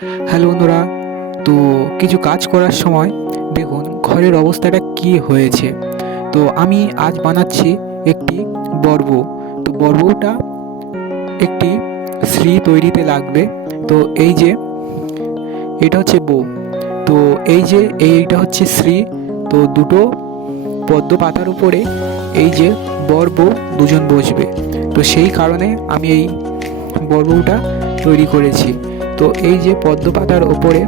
Hello বন্ধুরা, তো কিছু কাজ করার সময় দেখুন ঘরের অবস্থাটা কি হয়েছে। তো আমি আজ বানাচ্ছি একটি বড়। তো বড়টা একটি শ্রী তৈরিতে লাগবে। তো এই যে এটা হচ্ছে বউ, তো এই যে এইটা হচ্ছে শ্রী। তো দুটো পদ্ম পাতার উপরে এই যে বর বউ দুজন বসবে। তো সেই কারণে আমি এই বর বউটা তৈরি করেছি। তো এই যে পদ্ম পাতার ওপরে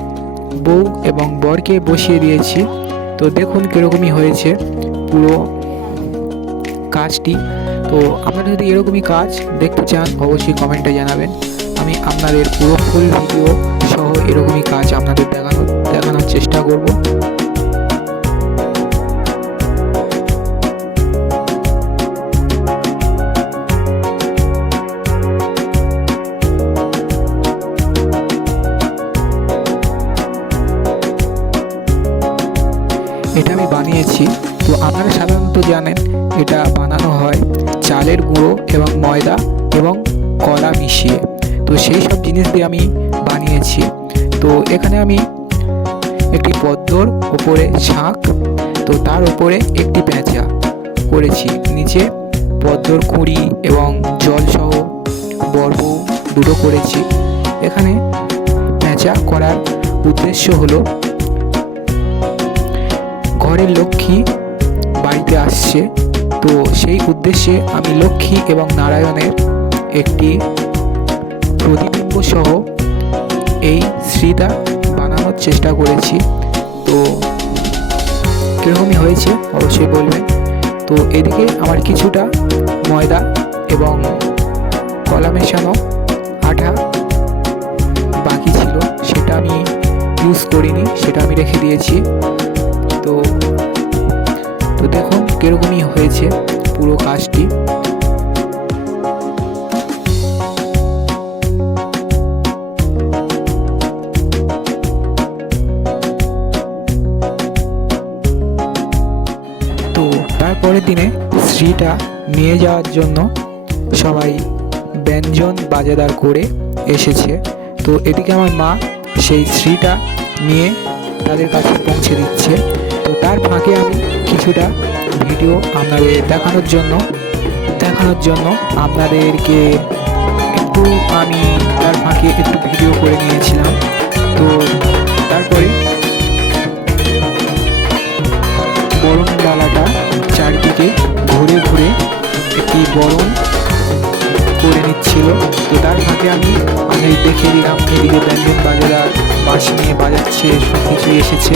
বউ এবং বরকে বসিয়ে দিয়েছি। তো দেখুন কীরকমই হয়েছে পুরো কাজটি। তো আপনারা যদি এরকমই কাজ দেখতে চান অবশ্যই কমেন্টে জানাবেন। আমি আপনাদের পুরো ফুল ভিডিও সহ এরকমই কাজ আপনাদের দেখানোর চেষ্টা করব। এটা আমি বানিয়েছি। তো আপনারা সাধারণত জানেন এটা বানানো হয় চালের গুঁড়ো এবং ময়দা এবং কলা মিশিয়ে। তো সেই সব জিনিস দিয়ে আমি বানিয়েছি। তো এখানে আমি একটি পদ্মর ওপরে শাঁখ, তো তার উপরে একটি পেঁচা করেছি। নিচে পদ্মর কুঁড়ি এবং জলসহ বর্ব দুটো করেছি। এখানে পেঁচা করার উদ্দেশ্য হলো ঘরের লক্ষ্মী বাড়িতে আসছে। তো সেই উদ্দেশ্যে আমি লক্ষ্মী এবং নারায়ণের একটি প্রতিবিম্ব সহ এই শ্রীটা বানানোর চেষ্টা করেছি। তো কীরকমই হয়েছে অবশ্যই বলবেন। তো এদিকে আমার কিছুটা ময়দা এবং কলা মেশানো আঠা বাকি ছিল, সেটা আমি ইউজ করিনি, সেটা আমি রেখে দিয়েছি। তো তো দেখুন কীরকমই হয়েছে পুরো কাজটি। তো তারপরের দিনে শ্রীটা নিয়ে যাওয়ার জন্য সবাই ব্যঞ্জন বাজাদার করে এসেছে। তো এদিকে আমার মা সেই শ্রীটা নিয়ে তাদের কাছে পৌঁছে দিচ্ছে। তো তার ফাঁকে আমি কিছুটা ভিডিও আপনাদের দেখানোর জন্য আপনাদেরকে আমি তার ফাঁকে একটু ভিডিও করে নিয়েছিলাম। তো তারপরে বরণ ডালাটা চারদিকে ঘুরে ঘুরে একটি বরণ করে নিচ্ছিল। তো তার ফাঁকে আমি দেখিয়ে দিলাম এদিকে ব্যঞ্জন বাজারা বাঁশি নিয়ে বাজাচ্ছে, সব কিছুই এসেছে।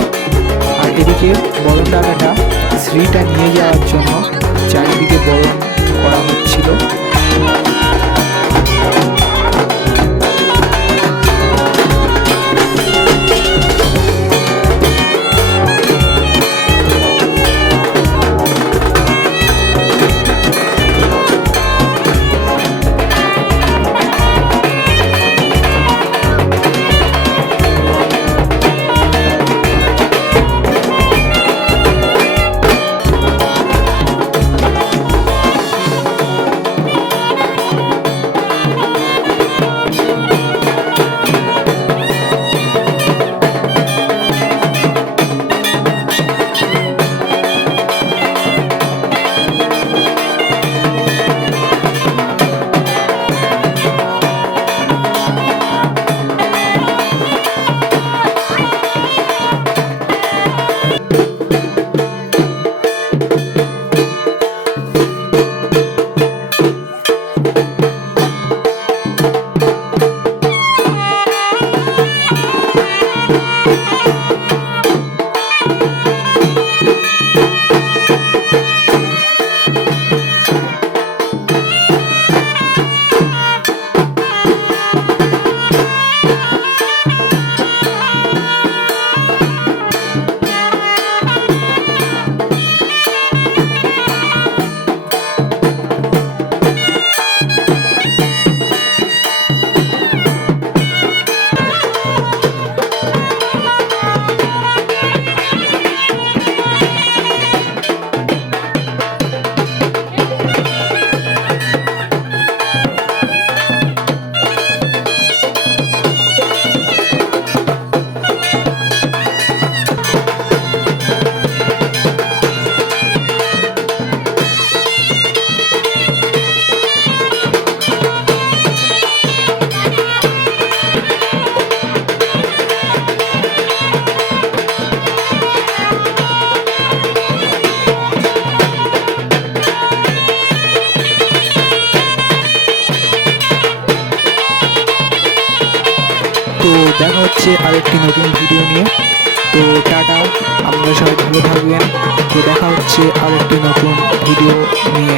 আর এদিকে বরণ ডালাটা শ্রীটা নিয়ে যাওয়ার জন্য চারিদিকে বরণ করা হচ্ছিল। তো দেখা হচ্ছে আরেকটি নতুন ভিডিও নিয়ে। তো টাটা, আপনারা সবাই ভালো থাকবেন। তো দেখা হচ্ছে আরেকটি নতুন ভিডিও নিয়ে।